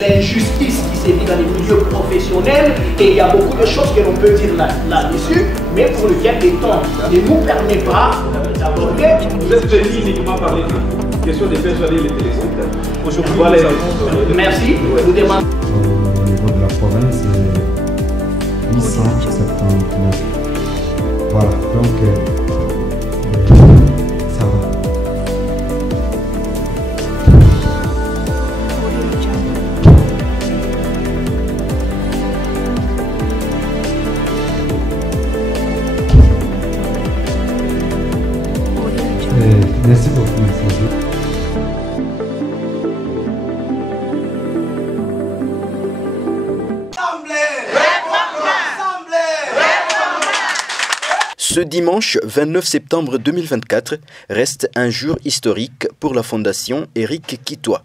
L'injustice qui sévit dans les milieux professionnels, et il y a beaucoup de choses que l'on peut dire là-dessus, mais pour lequel les temps ne nous permet pas d'aborder. Vous êtes venu uniquement parler de question de persuader les téléspectateurs. Aujourd'hui, voilà les réponses. Merci. Vous demandez. Au niveau de la province, c'est 879. Voilà, donc ça va. Merci beaucoup, merci. Ce dimanche 29 septembre 2024 reste un jour historique pour la Fondation Éric Kitwa.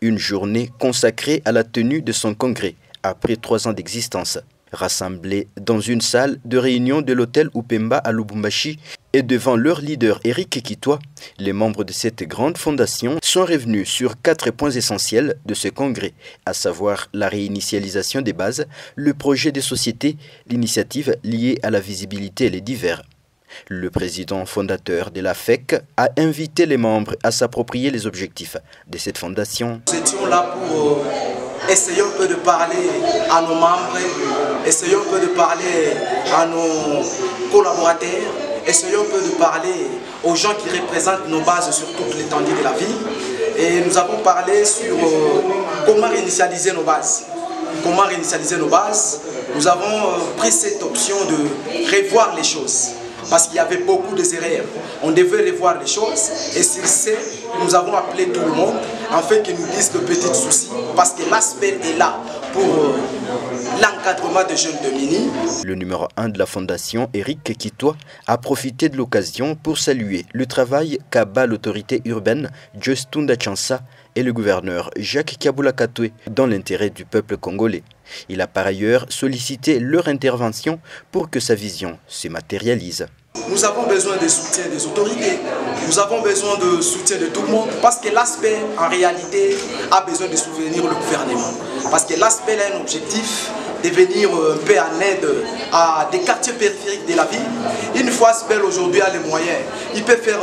Une journée consacrée à la tenue de son congrès après 3 ans d'existence. Rassemblés dans une salle de réunion de l'hôtel Upemba à Lubumbashi et devant leur leader Éric Kitwa, les membres de cette grande fondation sont revenus sur 4 points essentiels de ce congrès, à savoir la réinitialisation des bases, le projet des sociétés, l'initiative liée à la visibilité et les divers. Le président fondateur de la FEC a invité les membres à s'approprier les objectifs de cette fondation. Nous étions là pour essayer un peu de parler à nos membres, essayer un peu de parler à nos collaborateurs, essayer un peu de parler aux gens qui représentent nos bases sur toute l'étendue de la ville. Et nous avons parlé sur comment réinitialiser nos bases. Comment réinitialiser nos bases. Nous avons pris cette option de revoir les choses. Parce qu'il y avait beaucoup d'erreurs. On devait revoir les choses. Et sur ce, nous avons appelé tout le monde afin qu'ils nous disent de petits soucis. Parce que l'aspect est là pour l'encadrement des jeunes de Mini. Le numéro 1 de la fondation, Éric Kitwa, a profité de l'occasion pour saluer le travail qu'a l'autorité urbaine Justunda Chansa et le gouverneur Jacques Kabula Katwe dans l'intérêt du peuple congolais. Il a par ailleurs sollicité leur intervention pour que sa vision se matérialise. Nous avons besoin de soutien des autorités, nous avons besoin de soutien de tout le monde parce que l'aspect en réalité a besoin de soutenir le gouvernement. Parce que l'aspect a un objectif de venir un peu en aide à des quartiers périphériques de la ville. Une fois Aspel aujourd'hui a les moyens, il peut faire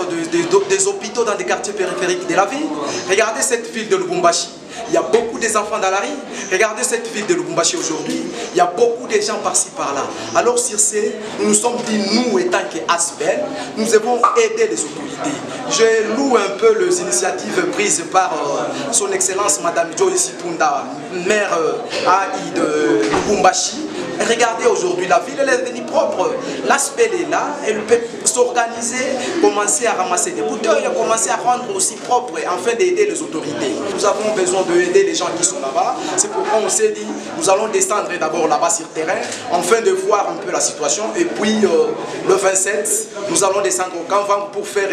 des hôpitaux dans des quartiers périphériques de la ville. Regardez cette ville de Lubumbashi. Il y a beaucoup d'enfants dans la rue. Regardez cette ville de Lubumbashi aujourd'hui. Il y a beaucoup de gens par-ci par-là. Alors sur ce, nous nous sommes dit, nous étant qu'Aspel, nous devons aider les autorités. Je loue un peu les initiatives prises par son Excellence Madame Joyce Punda, maire de Lubumbashi. Regardez aujourd'hui, la ville elle est devenue propre. L'aspect est là, elle peut s'organiser, commencer à ramasser des bouteilles, commencer à rendre aussi propre afin d'aider les autorités. Nous avons besoin d'aider les gens qui sont là-bas. C'est pourquoi on s'est dit, nous allons descendre d'abord là-bas sur le terrain, afin de voir un peu la situation. Et puis le 27, nous allons descendre au Canvan pour faire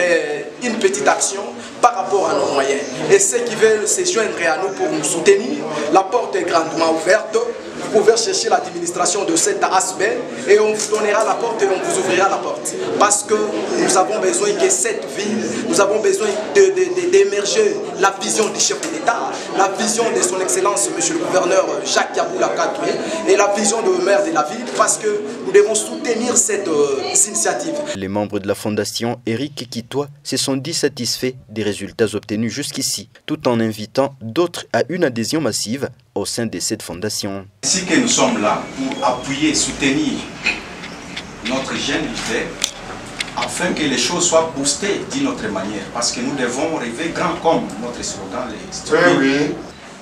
une petite action par rapport à nos moyens. Et ceux qui veulent se joindre à nous pour nous soutenir, la porte est grandement ouverte. Vous pouvez chercher l'administration de cet aspect et on vous donnera la porte et on vous ouvrira la porte. Parce que nous avons besoin que cette ville, nous avons besoin d'émerger la vision du chef de l'État, la vision de son Excellence, Monsieur le Gouverneur Jacques Kabula Katwe et la vision du maire de la ville parce que nous devons soutenir cette initiative. Les membres de la fondation Éric Kitwa se sont dit satisfaits des résultats obtenus jusqu'ici, tout en invitant d'autres à une adhésion massive au sein de cette fondation. Ici que nous sommes là pour appuyer, soutenir notre jeune leader afin que les choses soient boostées d'une autre manière. Parce que nous devons rêver grand comme notre slogan les oui.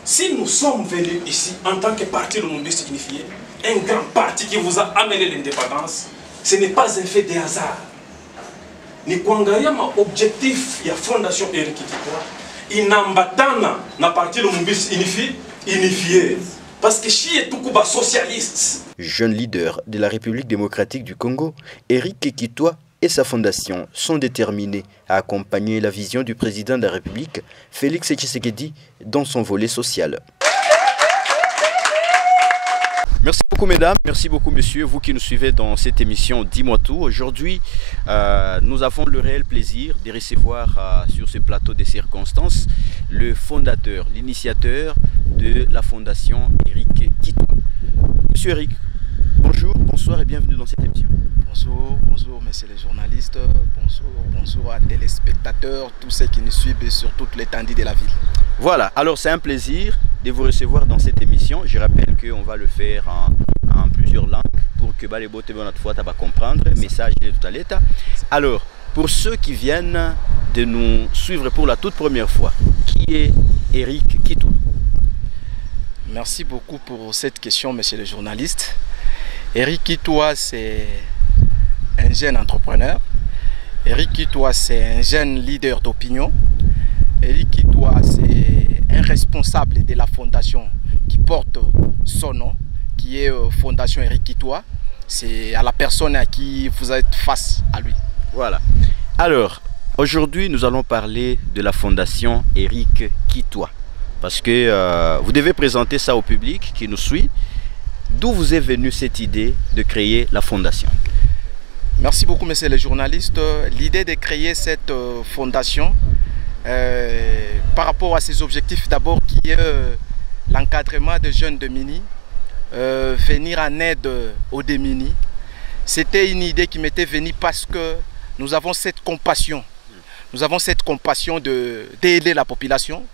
Si nous sommes venus ici en tant que parti lumumbiste unifié, un grand parti qui vous a amené l'indépendance, ce n'est pas un fait de hasard. Ni kuangalia ma objectif ya fondation Éric Kitwa inambatana na parti lumumbiste unifié. Parce que chier tout kuba socialiste. Jeune leader de la République démocratique du Congo, Éric Kitwa et sa fondation sont déterminés à accompagner la vision du président de la République, Félix Tshisekedi, dans son volet social. Merci beaucoup mesdames, merci beaucoup messieurs, vous qui nous suivez dans cette émission Dis-moi tout. Aujourd'hui, nous avons le réel plaisir de recevoir sur ce plateau des circonstances le fondateur, l'initiateur de la fondation Eric Kitwa. Monsieur Eric, bonjour, bonsoir et bienvenue dans cette émission. Bonjour, bonjour messieurs les journalistes, bonjour à téléspectateurs, tous ceux qui nous suivent sur toute l'étendue de la ville. Voilà, alors c'est un plaisir de vous recevoir dans cette émission. Je rappelle qu'on va le faire en plusieurs langues pour que les bottes notre fois va comprendre le message de tout à l'État. Alors, pour ceux qui viennent de nous suivre pour la toute première fois, qui est Eric Kitwa? Merci beaucoup pour cette question, monsieur le journaliste. Eric Kitwa, c'est un jeune entrepreneur. Eric Kitwa, c'est un jeune leader d'opinion. Eric Kitwa, c'est un responsable de la fondation qui porte son nom, qui est Fondation Eric Kitwa. C'est à la personne à qui vous êtes face à lui. Voilà. Alors, aujourd'hui, nous allons parler de la fondation Eric Kitwa. Parce que vous devez présenter ça au public qui nous suit. D'où vous est venue cette idée de créer la fondation? Merci beaucoup, monsieur le journaliste. L'idée de créer cette fondation, par rapport à ses objectifs, d'abord qui est l'encadrement des jeunes démunis, venir en aide aux démunis. C'était une idée qui m'était venue parce que nous avons cette compassion. Nous avons cette compassion d'aider la population.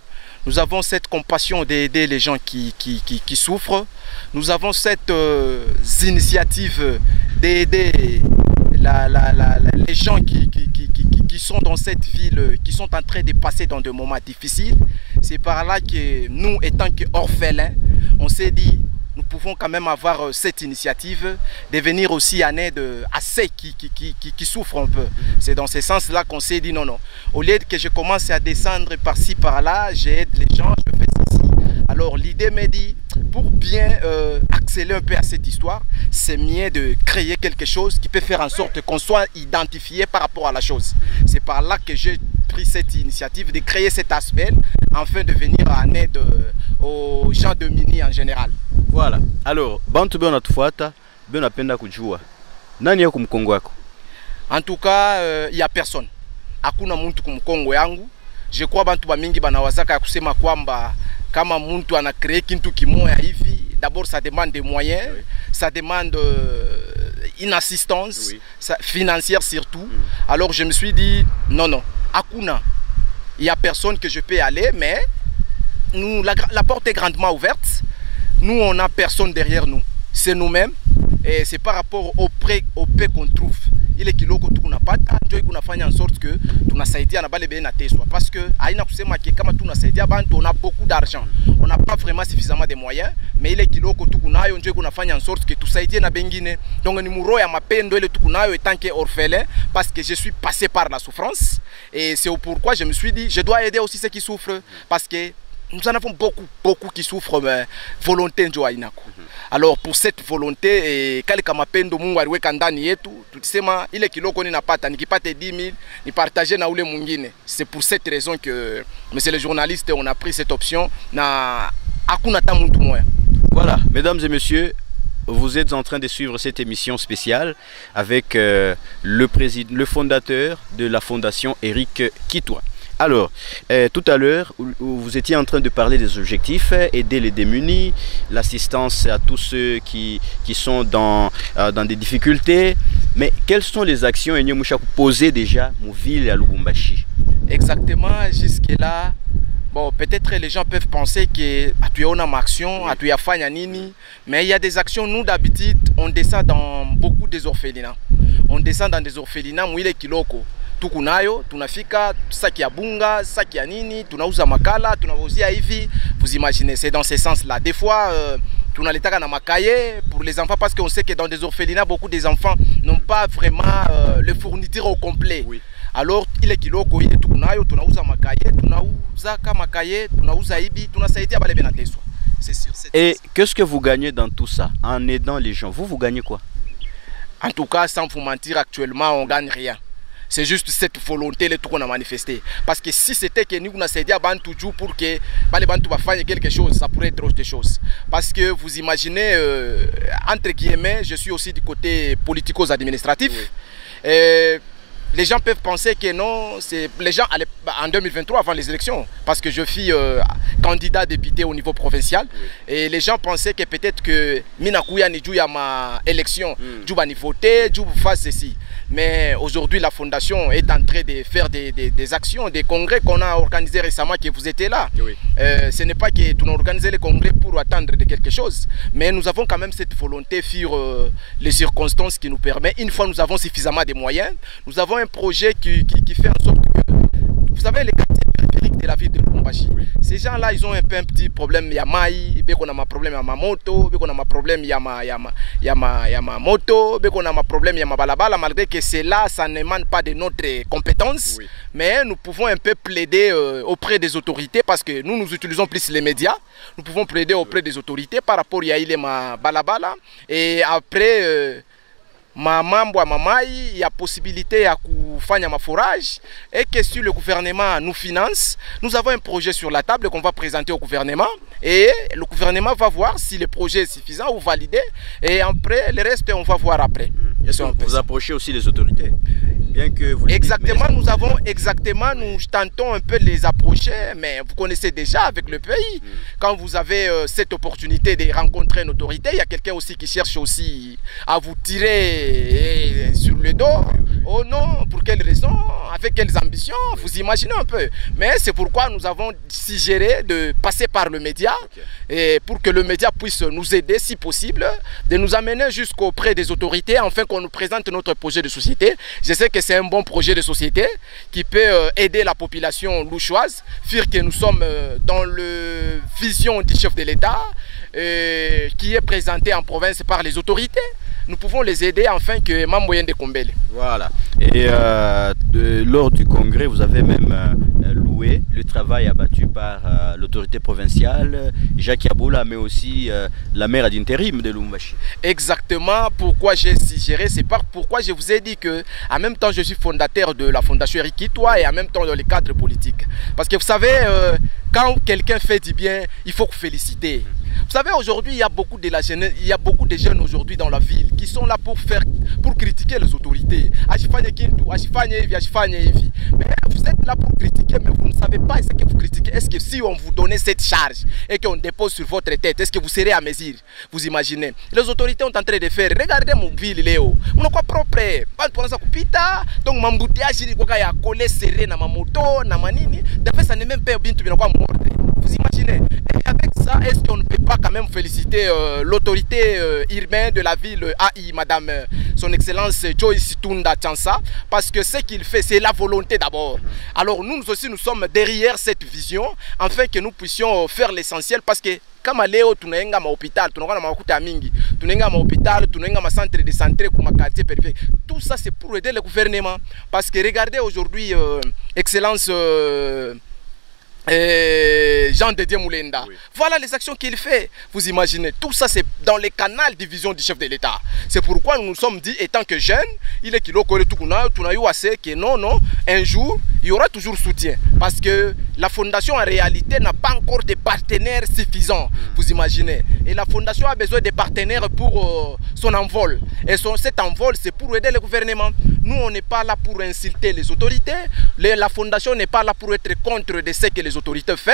Nous avons cette compassion d'aider les gens qui souffrent. Nous avons cette initiative d'aider les gens qui sont dans cette ville, qui sont en train de passer dans des moments difficiles. C'est par là que nous, étant qu'orphelins, on s'est dit, nous pouvons quand même avoir cette initiative de venir aussi en aide à ceux qui souffrent un peu. C'est dans ce sens-là qu'on s'est dit non, non. Au lieu que je commence à descendre par-ci, par-là, j'aide les gens, je fais ceci. Alors l'idée m'a dit, pour bien accélérer un peu à cette histoire, c'est mieux de créer quelque chose qui peut faire en sorte qu'on soit identifié par rapport à la chose. C'est par là que j'ai pris cette initiative de créer cet aspect afin de venir en aide aux gens de Mini en général. Voilà. Alors, bantu bena tufuata, bena penda kujua. Nani yako mkongo wako? En tout cas, il y a personne. Hakuna muntu kumkongo yangu. Je crois bantu ba mingi banawazaka kusema kwamba kama muntu ana créer kintu kimoya hivi, d'abord ça demande des moyens, oui. Ça demande une assistance, oui. Financière surtout. Alors je me suis dit non non, hakuna. Il y a personne que je peux aller, mais nous la porte est grandement ouverte. Nous, on n'a personne derrière nous. C'est nous-mêmes. Et c'est par rapport au prêt qu'on trouve. Il est kilo que tu n'as pas fait en sorte que tu n'as saisi à la parce que on a beaucoup d'argent. On n'a pas vraiment suffisamment de moyens. Mais il est kilo que tu as fait en sorte que tu saisi à Bengine. Donc, nous avons mapendo et tu as tant qu'orphelin parce que je suis passé par la souffrance. Et c'est pourquoi je me suis dit, je dois aider aussi ceux qui souffrent. Parce que nous en avons beaucoup qui souffrent mais volonté njo ainako. Alors pour cette volonté et kali kama pendo Mungu aliweka ndani yetu tutisema ile kiloko ninapata nikipate 10 000 ni partager na ule mwingine. C'est pour cette raison que monsieur le journaliste on a pris cette option na hakuna ta muntu moya. Voilà, mesdames et messieurs, vous êtes en train de suivre cette émission spéciale avec le fondateur de la fondation Eric Kitwa. Alors, tout à l'heure, vous étiez en train de parler des objectifs, aider les démunis, l'assistance à tous ceux qui sont dans des difficultés. Mais quelles sont les actions que vous posées déjà dans la ville à Lubumbashi? Exactement, jusque-là, bon, peut-être les gens peuvent penser que tu as une action, tu as fait nini, mais il y a des actions, nous d'habitude, on descend dans beaucoup des orphelinats. On descend dans des orphelinats, où il est kiloko. Tukunayo, tunafika, saki ya bunga, saki ya nini, tunauza makala, tunauzia hivi. Vous imaginez, c'est dans ce sens-là. Des fois, tunalitaka na makaye pour les enfants parce qu'on sait que dans des orphelinats, beaucoup des enfants n'ont pas vraiment le fourniture au complet. Oui. Alors, il est kiloko, il est tukunayo, tunauza makaye, tunauza kamakaye, tunauza hibi, tunasaidia bale benateso. C'est sûr. Et qu'est-ce que vous gagnez dans tout ça en aidant les gens? Vous gagnez quoi? En tout cas, sans vous mentir, actuellement, on ne gagne rien. C'est juste cette volonté qu'on a manifestée. Parce que si c'était que nous avons aidé à Bantu pour que les Bantu fassent quelque chose, ça pourrait être autre chose. Parce que vous imaginez, entre guillemets, je suis aussi du côté politico-administratif. Oui. les gens peuvent penser que non, les gens en 2023 avant les élections, parce que je suis candidat député au niveau provincial, et les gens pensaient que peut-être que Minakuya Nidjou ya ma élection, Djouba ni voter, Djouba fasse ceci. Mais aujourd'hui, la fondation est en train de faire des actions, des congrès qu'on a organisés récemment, que vous étiez là. Oui. Ce n'est pas que nous organisons les congrès pour attendre de quelque chose, mais nous avons quand même cette volonté sur les circonstances qui nous permettent. Une fois nous avons suffisamment de moyens, nous avons un projet qui fait en sorte que, vous savez, les quartiers périphériques de la ville de Lubumbashi, ces gens-là, ils ont un petit problème. Il y a maï, on a un problème, il y a ma moto, on a un problème, il y a ma moto, on a un problème, il y a ma balabala, malgré que cela, ça n'émane pas de notre compétence. Oui. Mais nous pouvons un peu plaider auprès des autorités, parce que nous utilisons plus les médias. Nous pouvons plaider auprès des autorités par rapport à ma balabala. Et après, il y a possibilité à faire un forage, et que si le gouvernement nous finance, nous avons un projet sur la table qu'on va présenter au gouvernement, et le gouvernement va voir si le projet est suffisant ou validé, et après le reste on va voir après. Vous approchez aussi les autorités, bien que vous exactement, nous tentons un peu de les approcher, mais vous connaissez déjà avec le pays, quand vous avez cette opportunité de rencontrer une autorité, il y a quelqu'un aussi qui cherche aussi à vous tirer sur le dos. Oh non, pour quelles raisons, avec quelles ambitions, vous imaginez un peu. Mais c'est pourquoi nous avons suggéré de passer par le média, et pour que le média puisse nous aider, si possible, de nous amener jusqu'auprès des autorités, afin qu'on nous présente notre projet de société. Je sais que c'est un bon projet de société qui peut aider la population louchoise, dire que nous sommes dans la vision du chef de l'État, qui est présenté en province par les autorités. Nous pouvons les aider afin que Mamboyen de Kombele. Voilà. Et lors du congrès, vous avez même loué le travail abattu par l'autorité provinciale, Jacques Yaboula, mais aussi la maire d'intérim de Lubumbashi. Exactement. Pourquoi j'ai suggéré, c'est pourquoi je vous ai dit que, en même temps, je suis fondateur de la Fondation Eric Kitwa, et en même temps dans le cadre politique. Parce que vous savez, quand quelqu'un fait du bien, il faut féliciter. Vous savez, aujourd'hui, il y a beaucoup de jeunes aujourd'hui dans la ville qui sont là pour critiquer les autorités. Mais vous êtes là pour critiquer, mais vous ne savez pas ce que vous critiquez. Est-ce que si on vous donnait cette charge et qu'on dépose sur votre tête, est-ce que vous serez à mesure? Vous imaginez? Les autorités ont en train de faire. Regardez mon ville, Léo. On a quoi propre? Donc, mon embouteillage, il y a collé serré dans ma moto, dans ma nini. D'après, ça n'est même pas bien, tu n'as pas mort. Vous imaginez? Et avec ça, est-ce qu'on ne peut pas quand même féliciter l'autorité urbaine de la ville AI, Madame Son Excellence Joyce Tunda Chansa, parce que ce qu'il fait, c'est la volonté d'abord. Alors nous aussi, nous sommes derrière cette vision, afin que nous puissions faire l'essentiel, parce que kama leo tunaenga ma hôpital, tunakuwa na makuta mingi, tunaenga ma hôpital, tunaenga ma centre de santé pour ma quartier périphérique. Tout ça c'est pour aider le gouvernement, parce que regardez aujourd'hui Excellence Jean Dédié Moulenda. Oui. Voilà les actions qu'il fait. Vous imaginez, tout ça c'est dans les canaux de vision du chef de l'État. C'est pourquoi nous nous sommes dit, étant que jeunes, il est qu'il a collé tout que non, un jour, il y aura toujours soutien. Parce que la fondation en réalité n'a pas encore de partenaires suffisants. Vous imaginez. Et la fondation a besoin de partenaires pour son envol. Et cet envol, c'est pour aider le gouvernement. Nous, on n'est pas là pour insulter les autorités. La fondation n'est pas là pour être contre de ce que les autorités font.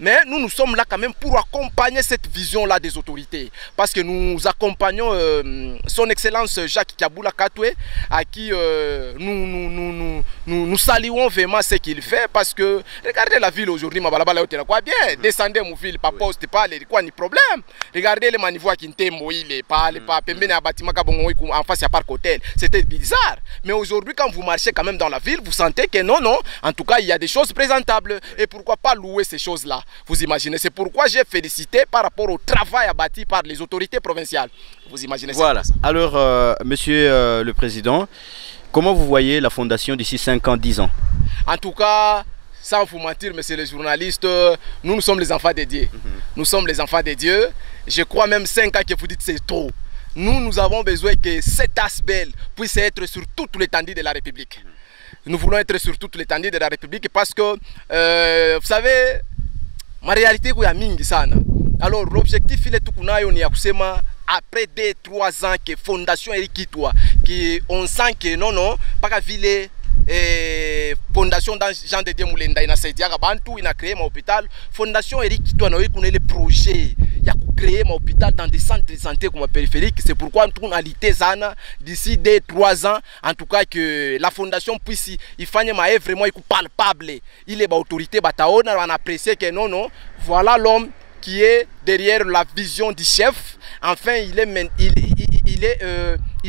Mais nous sommes là quand même pour accompagner cette vision-là des autorités. Parce que nous accompagnons son Excellence Jacques Yaboula Katoué, à qui nous saluons vraiment ce qu'il fait. Parce que, regardez la ville aujourd'hui, ma balabala est quoi bien. Descendez mon ville, pas poste, pas les quoi, ni problème. Regardez les manivois qui n'étaient moïles, pas les bâtiments en face, il n'y a pas d'hôtel. C'était bizarre. Mais aujourd'hui, quand vous marchez quand même dans la ville, vous sentez que non, en tout cas, il y a des choses présentables. Et pourquoi pas louer ces choses-là? Vous imaginez, c'est pourquoi j'ai félicité par rapport au travail abattu par les autorités provinciales. Vous imaginez ça? Voilà. Alors, monsieur le Président, comment vous voyez la fondation d'ici 5 ans, 10 ans? En tout cas, sans vous mentir, monsieur le journaliste, nous sommes les enfants de Dieu. Nous sommes les enfants de Dieu. Je crois même 5 ans que vous dites c'est trop. Nous avons besoin que cet aspect puisse être sur toute l'étendue de la République. Nous voulons être sur toute l'étendue de la République parce que, vous savez, ma réalité est mingi sana. Alors l'objectif il est tout ni après 2-3 ans que Fondation Eric Kitwa, on sent que non, pas qu'à ville fondation dans Jean de Dieu Moulenda inasaidia bantu ina créer ma hôpital fondation Eric Kitwa na kuna ile projet ya créer ma hôpital dans des centres de santé comme périphérique. C'est pourquoi nous allons sana d'ici 2-3 ans en tout cas que la fondation puisse y faire ma œuvre vraiment palpable. Il est ba autorité bataona on apprécier que non voilà l'homme qui est derrière la vision du chef. Enfin, il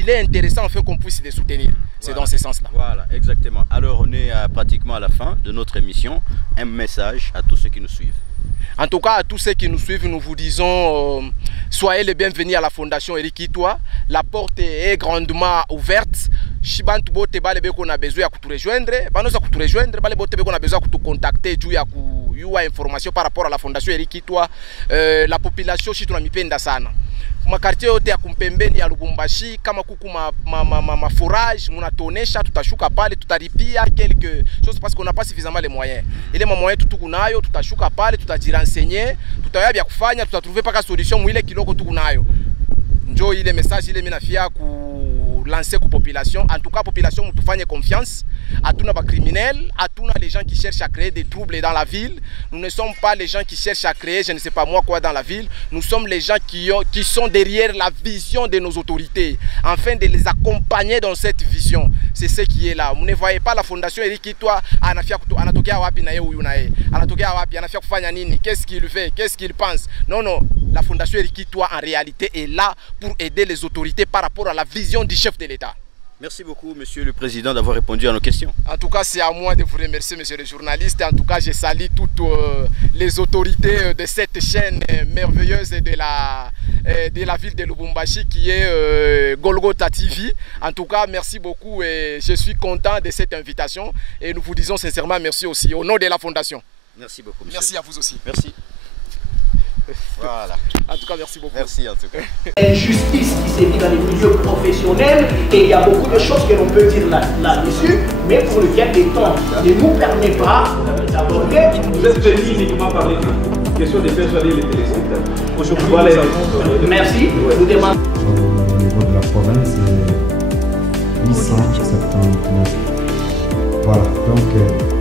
est intéressant enfin qu'on puisse les soutenir. C'est voilà. Dans ce sens-là. Voilà, exactement. Alors, on est pratiquement à la fin de notre émission. Un message à tous ceux qui nous suivent. En tout cas, à tous ceux qui nous suivent, nous vous disons soyez les bienvenus à la Fondation Eric Kitwa. La porte est grandement ouverte. Si bantu bote bale beko na besoin ya kuturejoindre, banoza kuturejoindre, bale bote beko na besoin ya kutucontacter juu ya kuyua information par rapport à la Fondation Eric Kitwa. La population si tunamipenda sana. Makartie yote ya kumpembeni ya Lubumbashi kama kuku ma forage munatonesha tutashuka pale tutaripia quelque chose parce qu'on n'a pas suffisamment les moyens. Ile moyens tutukunayo tutashuka pale tutajirenseigner tutayabia kufanya tutatrouver paka solution mwile kiloko tukunayo. Njo ile message ile minafia ku lancer ku population. En tout cas population mutufanye confiance. Atuna ba criminels, atuna les gens qui cherchent à créer des troubles dans la ville. Nous ne sommes pas les gens qui cherchent à créer je ne sais pas moi quoi dans la ville. Nous sommes les gens qui sont derrière la vision de nos autorités afin de les accompagner dans cette vision. C'est ce qui est là. Vous ne voyez pas la Fondation Eric Kitwa anatokea wapi na yeye huyu na yeye. Anatokea wapi anafia kufanya nini? Qu'est-ce qu'il fait? Qu'est-ce qu'il pense? Non. La Fondation Eric Kitwa en réalité est là pour aider les autorités par rapport à la vision du chef de l'État. Merci beaucoup, Monsieur le Président, d'avoir répondu à nos questions. En tout cas, c'est à moi de vous remercier, Monsieur le journaliste. En tout cas, je salue toutes les autorités de cette chaîne merveilleuse de la ville de Lubumbashi qui est Golgotha TV. En tout cas, merci beaucoup et je suis content de cette invitation. Et nous vous disons sincèrement merci aussi au nom de la Fondation. Merci beaucoup, monsieur. Merci à vous aussi. Merci. Voilà. En tout cas, merci beaucoup. Merci en tout cas. L'injustice qui sévit dans les milieux professionnels et il y a beaucoup de choses que l'on peut dire là-dessus, mais pour lequel le temps ne nous permet pas d'aborder. Vous êtes venu uniquement parler de question de persuader les téléspectateurs. Aujourd'hui, voilà les réponses. Merci. Nous demandons. Au niveau de la province, c'est 879. Voilà, donc